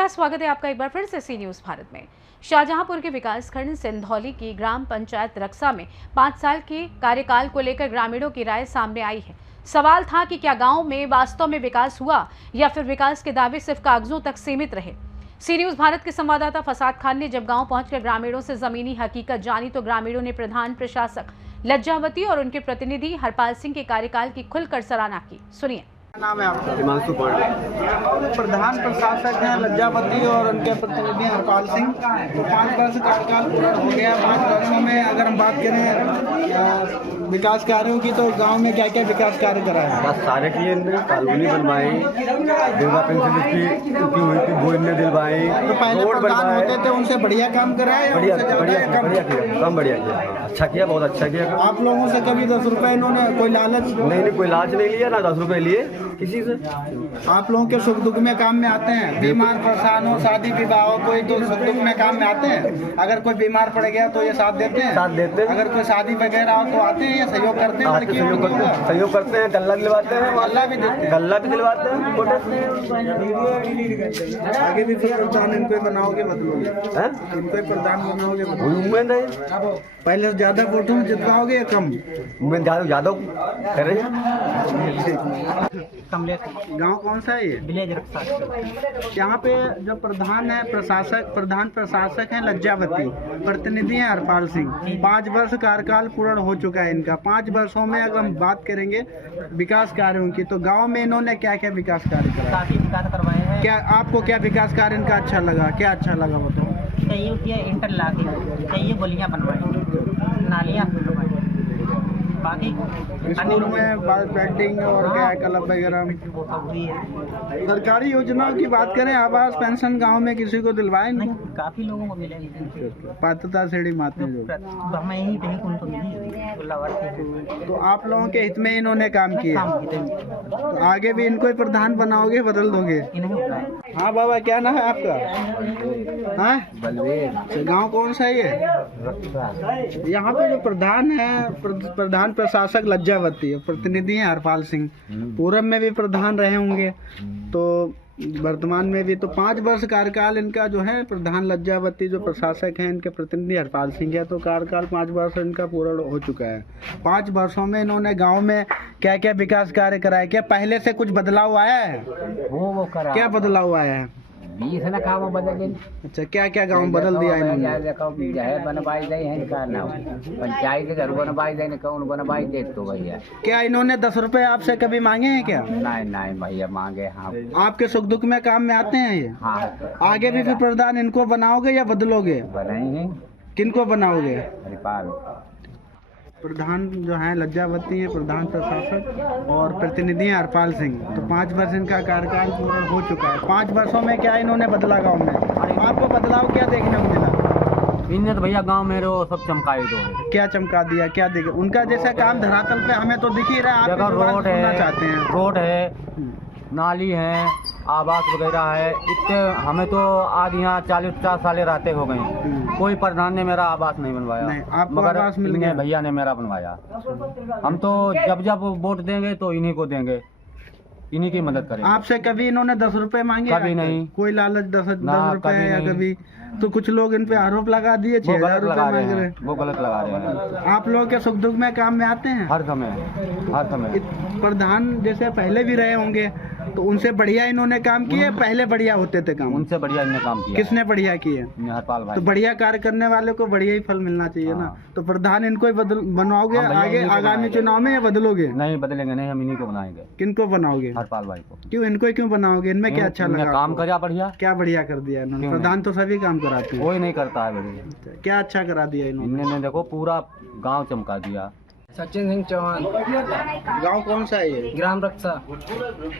बाद स्वागत है आपका एक बार फिर से सी न्यूज़ भारत में। शाहजहांपुर के विकासखंड सिंधौली की ग्राम पंचायत रक्सा में 5 साल के कार्यकाल को लेकर ग्रामीणों की राय सामने आई है। सवाल था कि क्या गांव में वास्तव में विकास हुआ या फिर विकास के दावे सिर्फ कागजों तक सीमित रहे। सी न्यूज़ भारत के संवाददाता फसाद खान ने जब गांव पहुंचकर ग्रामीणों से जमीनी हकीकत जानी तो ग्रामीणों ने प्रधान प्रशासक लज्जावती और उनके प्रतिनिधि हरपाल सिंह के कार्यकाल की खुलकर सराहना की। सुनिए। नाम है आपका? हिमांशु पांडे। प्रधान प्रशासक हैं लज्जावती और उनके प्रतिनिधि हरपाल सिंह। तो 5 वर्ष कार्यकाल पूरा हो गया। 5 वर्षों में अगर हम बात करें विकास कार्यों की तो गांव में क्या क्या विकास कार्य करा है? बस सारे किए इनने, कॉलोनी बनवाई, विधवा पेंशन की हुई थी वो इनने दिलवाई। तो पहले प्रधान होते थे उनसे बढ़िया काम करा है? बढ़िया किया, कम बढ़िया किया, अच्छा किया, बहुत अच्छा किया। आप लोगों से कभी 10 रुपए इन्होंने कोई लालच? नहीं, कोई लालच नहीं लिया, ना 10 रुपए लिए किसी से। आप लोगों के सुख दुख में काम में आते हैं? बीमार परेशान हो, शादी विवाह हो, कोई तो सुख दुख में काम में आते हैं? अगर कोई बीमार पड़ गया तो ये साथ देते हैं? साथ देते हैं। अगर कोई शादी वगैरह हो तो आते हैं या सहयोग करते हैं? सहयोग करते हैं, गल्ला दिलवाते हैं, गल्ला भी देते हैं, गल्ला भी दिलवाते हैं। आगे भी फिर प्रधान इनको बनाओगे बदलोगे? इनको प्रधान बनाओगे उम्मीद है पहले ज्यादा वोटों में जितवाओगे या कम? उम्मीद ज्यादा करे। गांव कौन सा है ये? विलेज रक्सा। यहाँ पे जो प्रधान है प्रधान प्रशासक हैं लज्जावती, प्रतिनिधि हैं हरपाल सिंह। 5 वर्ष कार्यकाल पूर्ण हो चुका है इनका। 5 वर्षों में अगर हम बात करेंगे विकास कार्यों की तो गांव में इन्होंने क्या क्या विकास कार्य करा? काफी विकास करवाए हैं। क्या आपको क्या विकास कार्य इनका अच्छा लगा? क्या अच्छा लगा बताओ? चाहिए किया इंटरलॉकिंग, चाहिए गलियां बनवाई, नालियां बनवाई, बाकी स्कूल में पेंटिंग और क्या क्लब वगैरह हुई है। सरकारी योजनाओं की बात करें, आवास पेंशन गांव में किसी को दिलवाए? नहीं, काफी लोगों को मिले। पात्रता श्रेणी माते जो हमें यही कहीं उनको मिली। तो आप लोगों के हित में इन्होंने काम किया। तो आगे भी इनको ही प्रधान बनाओगे, बदल दोगे? हाँ बाबा, क्या नाम है आपका? हाँ, बलवीर। गांव कौन सा है ये? यहाँ पे जो प्रधान है प्रधान प्रशासक लज्जावती, प्रतिनिधि हैं हरपाल सिंह। पूर्व में भी प्रधान रहे होंगे तो वर्तमान में भी। तो 5 वर्ष कार्यकाल इनका जो है प्रधान लज्जावती जो प्रशासक हैं, इनके प्रतिनिधि हरपाल सिंह है। तो कार्यकाल 5 वर्ष इनका पूर्ण हो चुका है। 5 वर्षों में इन्होंने गांव में क्या क्या विकास कार्य कराए? क्या पहले से कुछ बदलाव आया है? वो करा। क्या बदलाव आया है? 20 ना काम बदल। अच्छा, क्या क्या गांव बदल दिया इन्होंने? बनवाई जाए है पंचायत के घर बनवाई जाए, कौन बनवाई दे तो भैया। क्या इन्होंने 10 रुपए आपसे कभी मांगे हैं क्या? नहीं भैया मांगे। हाँ, आपके सुख दुख में काम में आते हैं ये? हाँ। आगे भी फिर प्रधान इनको बनाओगे या बदलोगे? बनाएंगे। किनको बनाओगे? हरिपाल। प्रधान जो है लज्जावती है, प्रधान प्रशासक, और प्रतिनिधि हैं हरपाल सिंह। तो 5 वर्ष इनका कार्यकाल पूरा हो चुका है। 5 वर्षों में क्या इन्होंने बदला गांव में? आपको बदलाव क्या देखने को मिला? इनने तो भैया गांव में सब चमकाई दो। क्या चमका दिया? क्या देखे? उनका जैसा काम धरातल पे हमें तो दिख ही रहा है। आप रोड है, चाहते हैं रोड है, नाली है, आवास वगैरह है। इतने हमें तो आज यहाँ 40-50 साल रहते हो गए, कोई प्रधान ने मेरा आवास नहीं बनवाया। नहीं, आपको आवास मिल गया? भैया ने मेरा बनवाया। हम तो जब वोट देंगे तो इन्हीं को देंगे, इन्हीं की मदद करेंगे। आपसे कभी इन्होंने 10 रुपए मांगे? कभी नहीं। कोई लालच 10 रुपए या कभी? तो कुछ लोग इन पे आरोप लगा दिए 6000 रुपए मांग रहे हैं। वो गलत लगा रहे हैं। आप लोगों के सुख दुख में काम में आते हैं? हर समय। प्रधान जैसे पहले भी रहे होंगे तो उनसे बढ़िया इन्होंने काम किए? पहले बढ़िया होते थे काम? उनसे बढ़िया इन्होंने काम किया। किसने बढ़िया किए? हरपाल भाई। तो बढ़िया कार्य करने वाले को बढ़िया ही फल मिलना चाहिए ना। तो प्रधान इनको ही बनवाओगे आगे आगामी चुनाव में या बदलोगे? नहीं बदलेंगे, नहीं, हम इन्हीं को बनाएंगे। किनको बनाओगे? हरपाल भाई को। क्यों इनको ही क्यों बनाओगे? इनमें क्या अच्छा लगा? काम करा बढ़िया। क्या बढ़िया कर दिया इन्होंने? प्रधान तो सभी काम कराते हैं। कोई नहीं करता है बढ़िया। क्या अच्छा करा दिया इन्होंने? देखो पूरा गांव चमका दिया। सचिन सिंह चौहान। गांव कौन सा है ये? ग्राम रक्षा।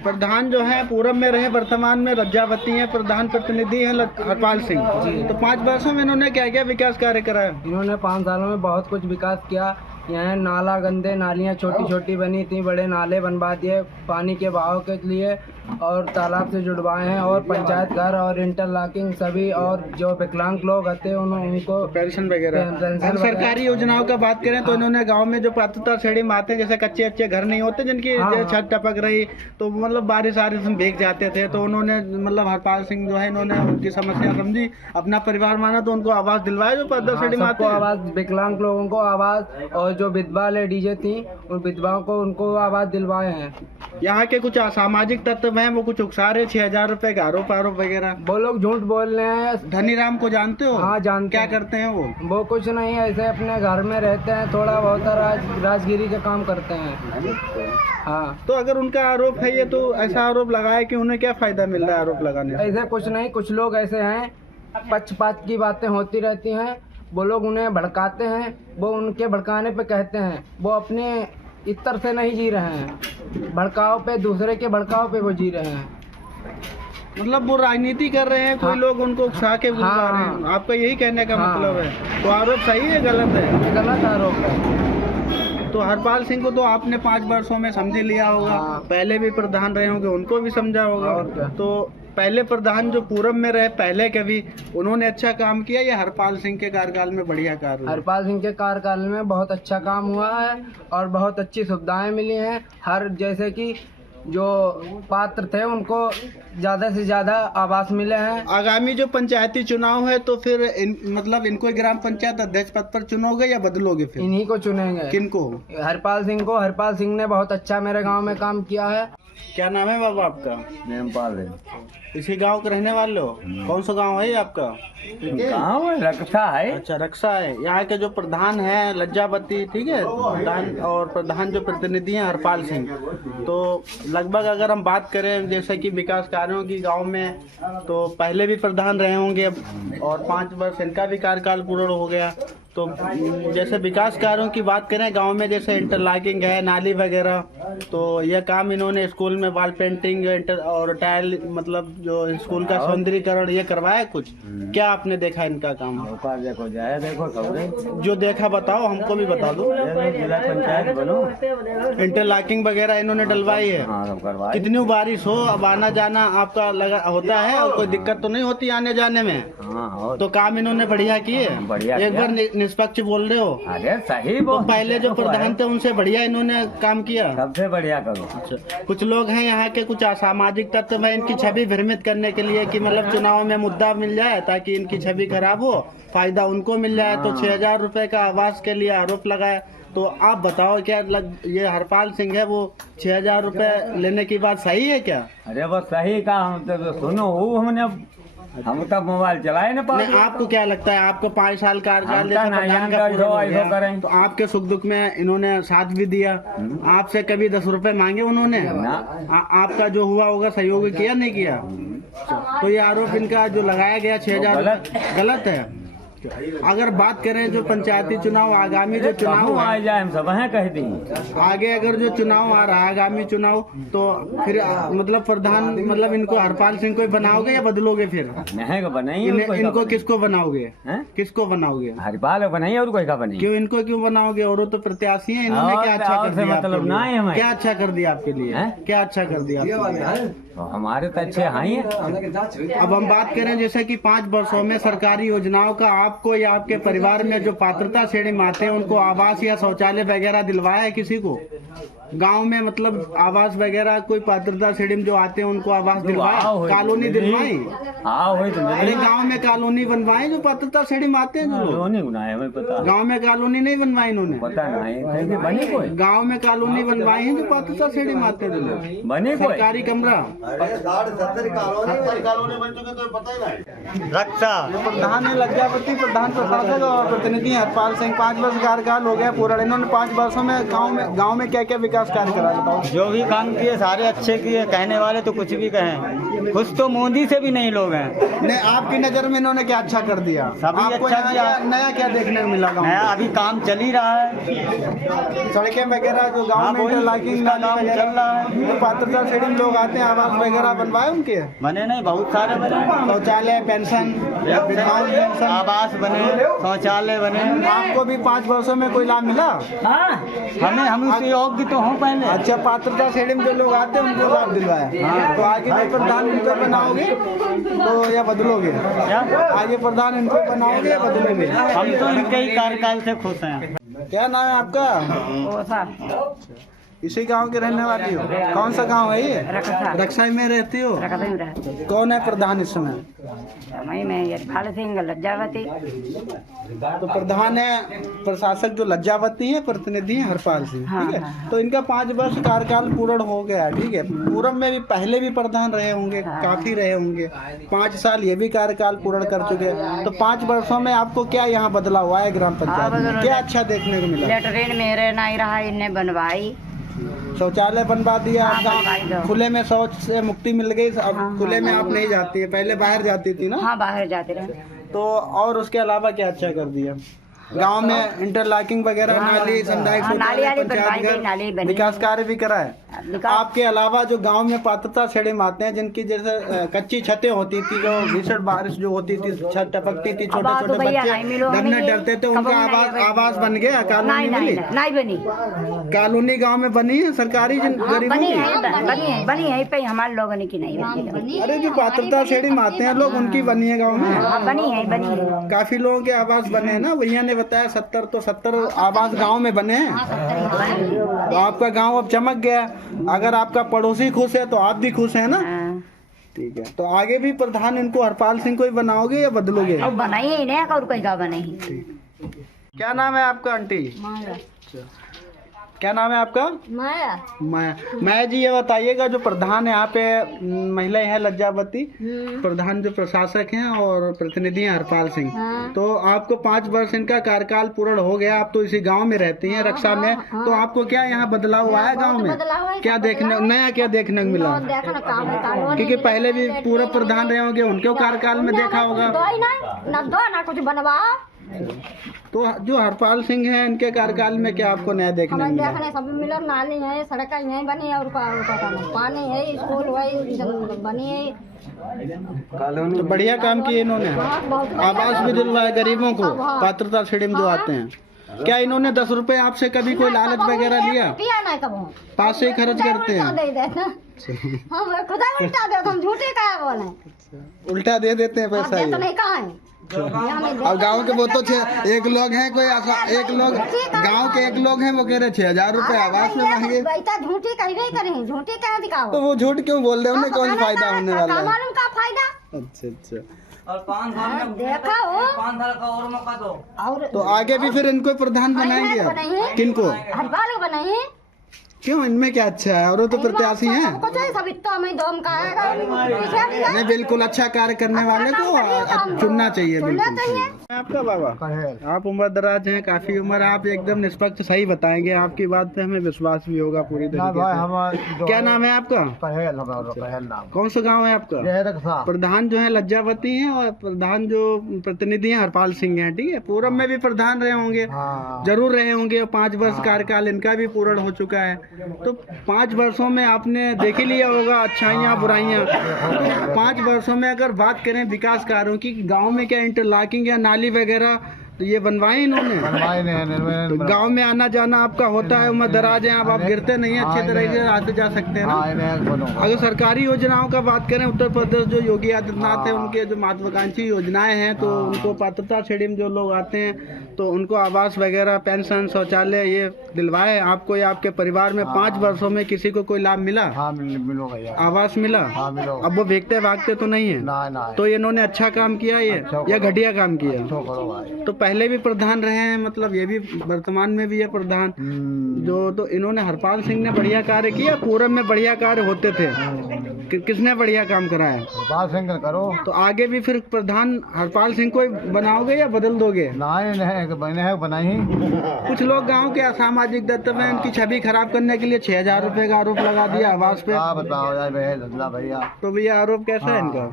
प्रधान जो है पूर्व में रहे, वर्तमान में लज्जावती है। प्रधान प्रतिनिधि है हरपाल सिंह जी। तो 5 वर्षों में इन्होंने क्या क्या विकास कार्य कराया? इन्होंने 5 सालों में बहुत कुछ विकास किया। यहाँ नाला गंदे नालियाँ छोटी छोटी बनी थी, बड़े नाले बनवा दिए पानी के बहाव के लिए और तालाब से जुड़वाए हैं और पंचायत घर और इंटरलॉकिंग सभी और जो विकलांग लोग आते हैं उनको पेंशन वगैरह। अब सरकारी योजनाओं का बात करें तो इन्होंने गांव में जो पात्रता श्रेणी में आते हैं, जैसे कच्चे अच्छे घर नहीं होते जिनकी छत टपक रही तो मतलब बारिश आरिश में भीग जाते थे, तो उन्होंने मतलब हरपाल सिंह जो है इन्होंने उनकी समस्या समझी, अपना परिवार माना तो उनको आवास दिलवाया जो पात्रता श्रेणी में आते हैं। आवास विकलांग लोगों को आवास और जो विधवा लेडीजें थी उन विधवाओं को उनको आवास दिलवाए हैं। यहाँ के कुछ असामाजिक तत्व हैं वो कुछ उकसा रहे 6,000 रुपए का आरोप वगैरह। वो लोग झूठ बोल रहे हैं। धनीराम को जानते हो? हाँ जानते। क्या करते हैं वो कुछ नहीं, ऐसे अपने घर में रहते हैं, थोड़ा बहुत राजगिरी का काम करते हैं। हाँ तो अगर उनका आरोप है ये तो ऐसा आरोप लगाया कि उन्हें क्या फायदा मिल रहा है आरोप लगाने से? ऐसे कुछ नहीं, कुछ लोग ऐसे हैं पक्षपात की बातें होती रहती हैं, वो लोग उन्हें भड़काते हैं, वो उनके भड़काने पे कहते हैं, वो अपने इतर से नहीं जी रहे हैं, भड़काव पे दूसरे के भड़काव पे वो जी रहे हैं। मतलब वो राजनीति कर रहे हैं, कोई लोग उनको उकसा के बुला रहे हैं। आपका यही कहने का मतलब है? तो आरोप सही है गलत है? गलत आरोप है। तो हरपाल सिंह को तो आपने 5 वर्षों में समझ लिया होगा, पहले भी प्रधान रहे होंगे उनको भी समझा होगा। तो पहले प्रधान जो पूरब में रहे पहले कभी उन्होंने अच्छा काम किया या हरपाल सिंह के कार्यकाल में बढ़िया कार्य? हरपाल सिंह के कार्यकाल में बहुत अच्छा काम हुआ है और बहुत अच्छी सुविधाएं मिली हैं। हर जैसे कि जो पात्र थे उनको ज़्यादा से ज़्यादा आवास मिले हैं। आगामी जो पंचायती चुनाव है तो फिर मतलब इनको ग्राम पंचायत अध्यक्ष पद पर चुनोगे या बदलोगे? फिर इन्हीं को चुनेंगे। किनको? हरपाल सिंह को। हरपाल सिंह ने बहुत अच्छा मेरे गांव में काम किया है। क्या नाम है बाबा आपका? नेमपाल है। इसी गांव के रहने वाले हो? कौन सा गांव है ये आपका? गाँव रक्षा है। अच्छा रक्षा है। यहाँ के जो प्रधान है लज्जावती, ठीक है, प्रधान जो प्रतिनिधि हैं हरपाल सिंह, तो लगभग अगर हम बात करें जैसे कि विकास कार्यों की गांव में तो पहले भी प्रधान रहे होंगे और 5 वर्ष इनका भी कार्यकाल पूर्ण हो गया। तो जैसे विकास कार्यों की बात करें गांव में जैसे इंटरलॉकिंग है, नाली वगैरह, तो यह काम इन्होंने स्कूल में वॉल पेंटिंग और टाइल मतलब जो स्कूल का सौंदर्यीकरण ये करवाया कुछ? क्या आपने देखा इनका काम? देखो जाए देखो जो देखा बताओ, हमको भी बता दो। जिला पंचायत बनो, इंटरलॉकिंग वगैरह इन्होंने डलवाई है। कितनी बारिश हो अब आना जाना आपका लगा होता है और कोई दिक्कत तो नहीं होती आने जाने में? तो काम इन्होंने बढ़िया किए। एक बार निष्पक्ष बोल रहे हो? अरे सही तो पहले जो प्रधान थे उनसे बढ़िया इन्होंने काम किया। सबसे बढ़िया करो। अच्छा कुछ लोग हैं यहाँ के कुछ असामाजिक तत्व है इनकी छवि भ्रमित करने के लिए कि मतलब चुनाव में मुद्दा मिल जाए ताकि इनकी छवि खराब हो, फायदा उनको मिल जाए, तो 6,000 रुपए का आवास के लिए आरोप लगाया। तो आप बताओ क्या ये हरपाल सिंह है वो 6,000 रुपए लेने की बात सही है क्या? अरे वो सही का हम तो सुनो हम तब मोबाइल चलाए ना। आपको क्या लगता है आपको 5 साल कार्यकाल तो आपके सुख दुख में इन्होंने साथ भी दिया, आपसे कभी 10 रुपए मांगे उन्होंने? आपका जो हुआ होगा सहयोग किया नहीं किया? तो ये आरोप इनका जो लगाया गया 6,000 गलत है। अगर बात करें जो पंचायती चुनाव आगामी जो चुनाव आ जाए हम सब कह देंगे आगे अगर जो चुनाव आ रहा है आगामी चुनाव तो फिर मतलब प्रधान मतलब इनको हरपाल सिंह को बनाओगे या बदलोगे? फिर इनको किसको बनाओगे? किसको बनाओगे? हरपाल बनाइए और कोई का बनाइए। क्यों इनको क्यों बनाओगे? और तो प्रत्याशी है, इन्होंने क्या अच्छा कर दिया? मतलब ना है हमें क्या अच्छा कर दिया आपके लिए? क्या अच्छा कर दिया? हमारे तो अच्छे हैं। अब हम बात करें जैसे कि 5 वर्षों में सरकारी योजनाओं का आपको या आपके परिवार में जो पात्रता श्रेणी में आते हैं उनको आवास या शौचालय वगैरह दिलवाया है किसी को? गांव में मतलब आवास वगैरह कोई पात्रता श्रेणी में जो आते हैं उनको आवास दिलवाए, कॉलोनी दिलवाई? अरे गांव में कॉलोनी बनवाए जो पात्रता श्रेणी में आते हैं जो लोग? गांव में कॉलोनी नहीं बनवाई इन्होंने? पता नहीं बनी कोई गांव में कॉलोनी बनवाई है जो पात्रता श्रेणी में आते हैं लोग? बने सरकारी कमरा रक्षा प्रधान है लज्जावती, प्रधान प्रशासक और प्रतिनिधि हरपाल सिंह। 5 वर्ष कार्यकाल हो गया पूरा। इन्होंने 5 वर्षों में गांव में क्या क्या विकास विकास कार्य करा, बताओ। जो भी काम किए सारे अच्छे किए, कहने वाले तो कुछ भी कहें, खुश तो मोदी से भी नहीं लोग हैं। नहीं, आपकी नज़र में इन्होंने क्या अच्छा कर दिया? सभी आपको अच्छा यहाँ किया। नया क्या देखने को मिला गाँव में? नया अभी काम चल ही रहा है, सड़कें वगैरह जो गांव हाँ, में वही इंटरलॉकिंग उसका काम चल रहा है। तो पात्रता श्रेणी में लोग आते हैं, आवास वगैरह बनवाए उनके, बने नहीं बहुत सारे बने, शौचालय, पेंशन, विधवाओं की पेंशन, आवास बने, शौचालय बने। आपको भी 5 वर्षों में कोई लाभ मिला? हम उसके योग्य तो हों पहले। अच्छा, पात्रता श्रेणी में जो लोग आते हैं उनको लाभ दिलवाया। तो आगे भी प्रधान इनको बनाओगे तो या बदलोगे? आगे प्रधान इनको बनाओगे या बदलोगे? हम तो इनके ही कार्यकाल से खुश हैं। क्या नाम है आपका? इसी गांव के रहने वाली हो? कौन सा गांव है ये? रक्षा में रहती हो? कौन है प्रधान इस समय? सिंह लज्जावती। तो प्रधान है प्रशासक जो लज्जावती है, प्रतिनिधि है हरपाल सिंह, ठीक है। तो इनका 5 वर्ष कार्यकाल पूर्ण हो गया, ठीक है। पूर्व में भी पहले भी प्रधान रहे होंगे, काफी रहे होंगे, 5 साल ये भी कार्यकाल पूर्ण कर चुके हैं। तो 5 वर्षों में आपको क्या यहाँ बदलाव हुआ है ग्राम पंचायत में? क्या अच्छा देखने को मिला? लेटरिन मेरे नहीं रहा, इन्हें बनवाई, शौचालय बनवा दिया, बनवाई दो। खुले में शौच से मुक्ति मिल गई। अब खुले में आप नहीं जाती है, पहले बाहर जाती थी ना? हाँ बाहर जाते रहे। तो और उसके अलावा क्या अच्छा कर दिया गांव में? इंटरलॉकिंग वगैरह, नाली, सामुदायिक शौचालय, पंचायत घर, विकास कार्य भी करा है। आपके अलावा जो गांव में पात्रता श्रेणी में आते हैं, जिनकी जैसे कच्ची छतें होती थी, जो भीषण बारिश जो होती थी, छत टपकती थी, छोटे छोटे बच्चे डरने डरते थे, उनका आवास बन गया, कॉलोनी मिली? नहीं बनी, कॉलोनी गांव में बनी है सरकारी, जिन गरीबों बनी की? है बनी है पे हमारे लोगों की नहीं बनी। अरे जो पात्रता श्रेणी में आते हैं लोग, उनकी बनी है गाँव में? बनी है। काफी लोगों के आवास बने हैं ना, भैया ने बताया 70 आवास गांव में बने हैं। तो आपका गांव अब चमक गया। अगर आपका पड़ोसी खुश है तो आप भी खुश हैं ना? ठीक है। तो आगे भी प्रधान इनको हरपाल सिंह को ही बनाओगे या बदलोगे? अब बनाई है इन्हें और कोई का बनाई। क्या नाम है आपका आंटी? क्या नाम है आपका? माया जी, ये बताइएगा जो प्रधान है यहाँ पे, महिलाएं हैं लज्जावती, प्रधान जो प्रशासक हैं और प्रतिनिधि हैं हरपाल सिंह, तो आपको 5 वर्ष इनका कार्यकाल पूर्ण हो गया। आप तो इसी गांव में रहती हैं, रक्षा में, तो आपको क्या यहाँ बदलाव आया गांव में? क्या देखने नया क्या देखने को मिला? क्योंकि पहले भी पूरा प्रधान रहे होंगे, उनके कार्यकाल में देखा होगा। ना कुछ बनवा। तो जो हरपाल सिंह हैं, इनके कार्यकाल में क्या आपको नया देखने को मिला? सब मिला, नाली है, सड़क यहीं बनी और पानी है, स्कूल बनी है। तो बढ़िया काम किए इन्होंने। आवास भी दिलवाए गरीबों को, पात्रता श्रेणी में जो आते हैं। क्या इन्होंने 10 रुपए आपसे कभी कोई लालच वगैरह लिया? पास से ही खर्च करते हैं। उल्टा दे देते हैं पैसा ये। अब गांव के वो तो एक लोग हैं, कोई एक लोग गांव के एक लोग हैं, वो कह रहे 6000 रुपए आवास में मांगे। झूठी कहीं झूठी कह दिखाओ। तो वो झूठ क्यों बोल रहे हैं? उन्हें कौन फायदा होने वाला है? मालूम का फायदा? अच्छा। और 5 साल में देखा हो, 5 साल का और मौका दो। और तो आगे भी फिर इनको प्रधान बनाएंगे आप? किनको? हरपाल को बनाए। क्यों, इनमें क्या अच्छा है? और वो तो प्रत्याशी हैं। नहीं, बिल्कुल अच्छा कार्य करने वाले को चुनना चाहिए। बिल्कुल। आपका बाबा, आप उम्र दराज हैं, काफी उम्र, आप एकदम निष्पक्ष सही बताएंगे, आपकी बात पे हमें विश्वास भी होगा पूरी तरीके से। क्या नाम है आपका? कौन सा गाँव है आपका? प्रधान जो है लज्जावती है और प्रधान जो प्रतिनिधि है हरपाल सिंह है, ठीक है। पूर्व में भी प्रधान रहे होंगे, जरूर रहे होंगे। 5 वर्ष कार्यकाल इनका भी पूर्ण हो चुका है। तो 5 वर्षों में आपने देख ही लिया होगा अच्छाइयाँ बुराइयाँ। तो 5 वर्षों में अगर बात करें विकास कार्यों की, गांव में क्या इंटरलॉकिंग या नाली वगैरह तो ये बनवाए इन्होंने? तो गांव में आना जाना आपका होता है, उम्र दराज है, आप गिरते नहीं है, अच्छे तरह से आते जा सकते हैं ना। अगर सरकारी योजनाओं का बात करें, उत्तर प्रदेश जो योगी आदित्यनाथ है, उनके जो महत्वाकांक्षी योजनाएं हैं, तो उनको पात्रता श्रेणी में जो लोग आते हैं तो उनको आवास वगैरह, पेंशन, शौचालय ये दिलवाए आपको या आपके परिवार में? 5 वर्षों में किसी को कोई लाभ मिला? आवास मिला? अब वो भीगते भागते तो नहीं है। तो इन्होंने अच्छा काम किया ये या घटिया काम किया? तो पहले भी प्रधान रहे हैं, मतलब ये भी वर्तमान में भी है प्रधान जो। तो इन्होंने हरपाल सिंह ने बढ़िया कार्य किया, पूरब में बढ़िया कार्य होते थे। किसने बढ़िया काम करा है? हरपाल सिंह करो। तो आगे भी फिर प्रधान हरपाल सिंह को ही बनाओगे या बदल दोगे? नहीं बने है बनाई। कुछ लोग गांव के असामाजिक तत्व में इनकी छवि खराब करने के लिए 6,000 रुपए का आरोप लगा दिया आवास पे। बताओ यार भैया। तो भैया आरोप कैसा है इनका?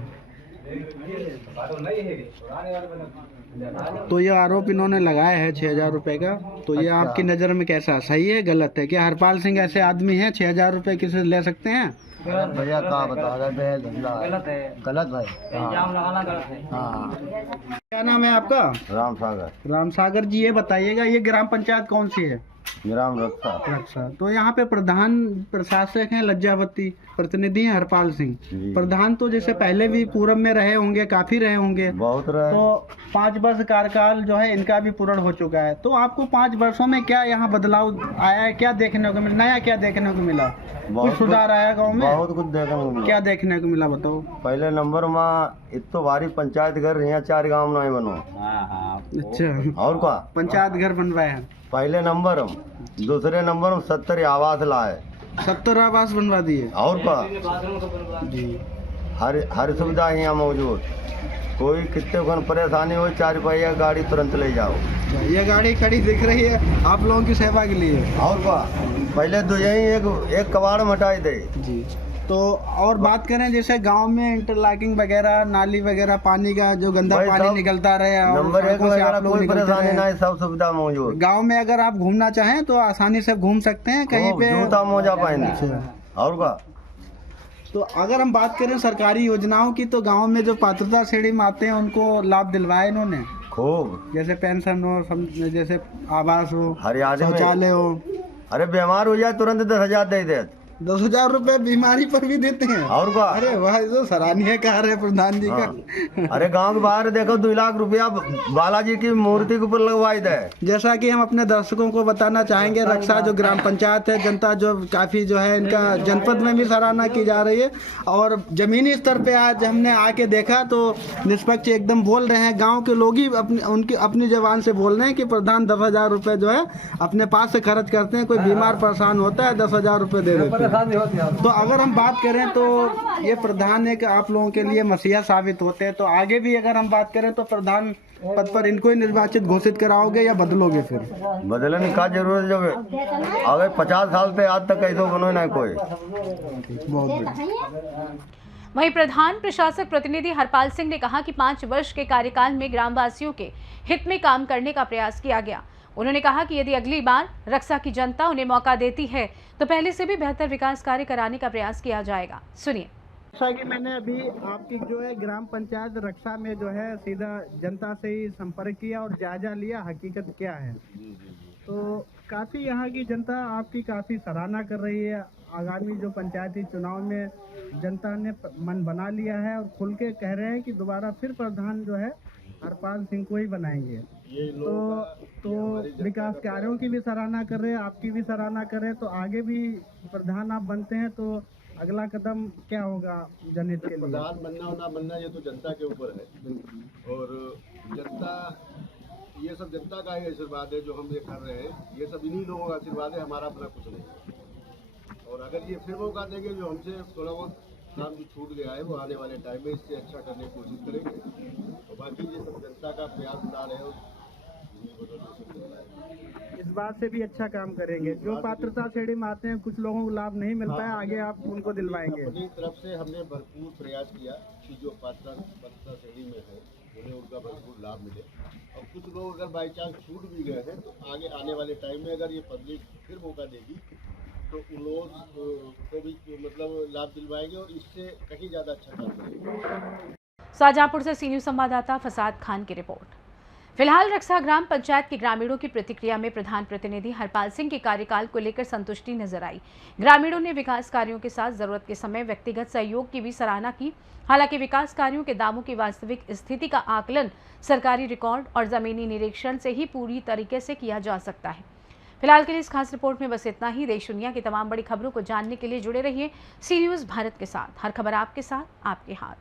तो ये आरोप इन्होंने लगाया है 6,000 रुपए का। तो ये आपकी नज़र में कैसा, सही है गलत है? क्या हरपाल सिंह ऐसे आदमी हैं 6,000 रुपए किसी से ले सकते हैं? भैया का बता गलत है। गलत भाई, इल्जाम लगाना गलत है। हाँ। क्या नाम है आपका? राम सागर। राम सागर जी, ये बताइएगा ये ग्राम पंचायत कौन सी है? ग्राम रक्षा। तो यहाँ पे प्रधान प्रशासक हैं लज्जावती, प्रतिनिधि हैं हरपाल सिंह। प्रधान तो जैसे पहले भी पूर्व में रहे होंगे, काफी रहे होंगे, बहुत रहे। तो 5 वर्ष कार्यकाल जो है इनका भी पूर्ण हो चुका है। तो आपको 5 वर्षों में क्या यहाँ बदलाव आया है, क्या देखने को मिला, नया क्या देखने को मिला? कुछ सुधार आया गाँव में? बहुत कुछ देखने को मिला। क्या देखने को मिला बताओ? पहले नंबर में इतो भारी पंचायत घर यहाँ 4 गाँव नहीं बनो। अच्छा, और क्या पंचायत घर बनवाए हैं? पहले नंबर हम, दूसरे नंबर हम 70 आवास लाए। 70 आवास बनवा दिए। और क्या जी, हर सुविधा यहाँ मौजूद। कोई कितने को परेशानी हो 4 पहिया गाड़ी तुरंत ले जाओ। ये गाड़ी खड़ी दिख रही है आप लोगों की सेवा के लिए। और क्या पहले तो यही एक कबाड़ हटाई दे। जी, तो और बात करें जैसे गांव में इंटरलॉकिंग वगैरह, नाली वगैरह, पानी का जो गंदा पानी निकलता रहे और नंबर 1 सड़कों से आप लोग कोई निकलते परेशानी रहे। नहीं, सब सुविधा मौजूद। गांव में अगर आप घूमना चाहें तो आसानी से घूम सकते हैं कहीं पे। जूता मोजा पहने। और क्या तो अगर हम बात करें सरकारी योजनाओं की, तो गांव में जो पात्रता श्रेणी में आते हैं उनको लाभ दिलवाए इन्होंने खूब। जैसे पेंशन हो, जैसे आवास हो, हरियाणा में शौचालय हो। अरे बीमार हो जाए तुरंत 10,000 दे देते। 10,000 रुपए बीमारी पर भी देते हैं। और क्या अरे वाह, ये तो सराहनीय कार्य है प्रधान जी का। हाँ। अरे गांव के बाहर देखो 2 लाख रुपया बालाजी की मूर्ति के ऊपर लगवाई दे। जैसा कि हम अपने दर्शकों को बताना चाहेंगे, रक्षा जो ग्राम पंचायत है, जनता जो काफ़ी जो है इनका जनपद में भी सराहना की जा रही है और ज़मीनी स्तर पे आज हमने आके देखा तो निष्पक्ष एकदम बोल रहे हैं। गाँव के लोग ही अपनी जबान से बोल रहे हैं कि प्रधान 10,000 रुपये जो है अपने पास से खर्च करते हैं। कोई बीमार परेशान होता है 10,000 रुपये दे देते हैं। तो अगर हम बात करें तो ये प्रधान एक आप लोगों के लिए मसीहा साबित होते हैं। तो आगे भी अगर हम बात करें तो प्रधान पद पर इनको ही निर्वाचित घोषित कराओगे या बदलोगे? फिर बदलने का जरूरत है। जब अगर 50 साल से आज तक ऐसा बनो ना कोई। वहीं प्रधान प्रशासक प्रतिनिधि हरपाल सिंह ने कहा कि 5 वर्ष के कार्यकाल में ग्रामवासियों के हित में काम करने का प्रयास किया गया। उन्होंने कहा कि यदि अगली बार रक्षा की जनता उन्हें मौका देती है तो पहले से भी बेहतर विकास कार्य कराने का प्रयास किया जाएगा। सुनिए। जैसा कि मैंने अभी आपकी जो है ग्राम पंचायत रक्षा में जो है सीधा जनता से ही संपर्क किया और जायजा लिया हकीकत क्या है। तो काफ़ी यहाँ की जनता आपकी काफ़ी सराहना कर रही है। आगामी जो पंचायती चुनाव में जनता ने मन बना लिया है और खुल के कह रहे हैं कि दोबारा फिर प्रधान जो है हरपाल सिंह को ही बनाएंगे। तो विकास कार्यों की भी सराहना कर रहे हैं, आपकी भी सराहना कर रहे हैं। तो आगे भी प्रधान आप बनते हैं तो अगला कदम क्या होगा जनहित के लिए? प्रधान बनना ना बनना ये तो जनता के ऊपर है और जनता, ये सब जनता का ही आशीर्वाद है जो हम ये कर रहे हैं। ये सब इन्हीं लोगों का आशीर्वाद है, हमारा अपना कुछ नहीं। और अगर ये फिर मौका देंगे जो हमसे थोड़ा बहुत काम जो छूट गया है वो आने वाले टाइम में इससे अच्छा करने की कोशिश करेंगे। और बाकी ये सब जनता का प्रयास डाल है, इस बात से भी अच्छा काम करेंगे। जो पात्रता श्रेणी में आते हैं कुछ लोगों को लाभ नहीं मिल पाया, आगे आप उनको दिलवाएंगे। अपनी तरफ से हमने भरपूर प्रयास किया कि जो पात्रता श्रेणी में है उन्हें उनका भरपूर लाभ मिले। और कुछ लोग अगर बाई चांस छूट भी गए हैं तो आगे आने वाले टाइम में अगर ये पब्लिक फिर मौका देगी तो उन लोगों को भी मतलब लाभ दिलवाएंगे और इससे कहीं ज़्यादा अच्छा काम करेंगे। शाहजहांपुर से सी न्यूज़ संवाददाता फसाद खान की रिपोर्ट। फिलहाल रक्षा ग्राम पंचायत के ग्रामीणों की प्रतिक्रिया में प्रधान प्रतिनिधि हरपाल सिंह के कार्यकाल को लेकर संतुष्टि नजर आई। ग्रामीणों ने विकास कार्यों के साथ जरूरत के समय व्यक्तिगत सहयोग की भी सराहना की। हालांकि विकास कार्यों के दावों की वास्तविक स्थिति का आकलन सरकारी रिकॉर्ड और जमीनी निरीक्षण से ही पूरी तरीके से किया जा सकता है। फिलहाल के लिए इस खास रिपोर्ट में बस इतना ही। देश दुनिया की तमाम बड़ी खबरों को जानने के लिए जुड़े रहिए सी न्यूज़ भारत के साथ। हर खबर आपके साथ, आपके हाथ।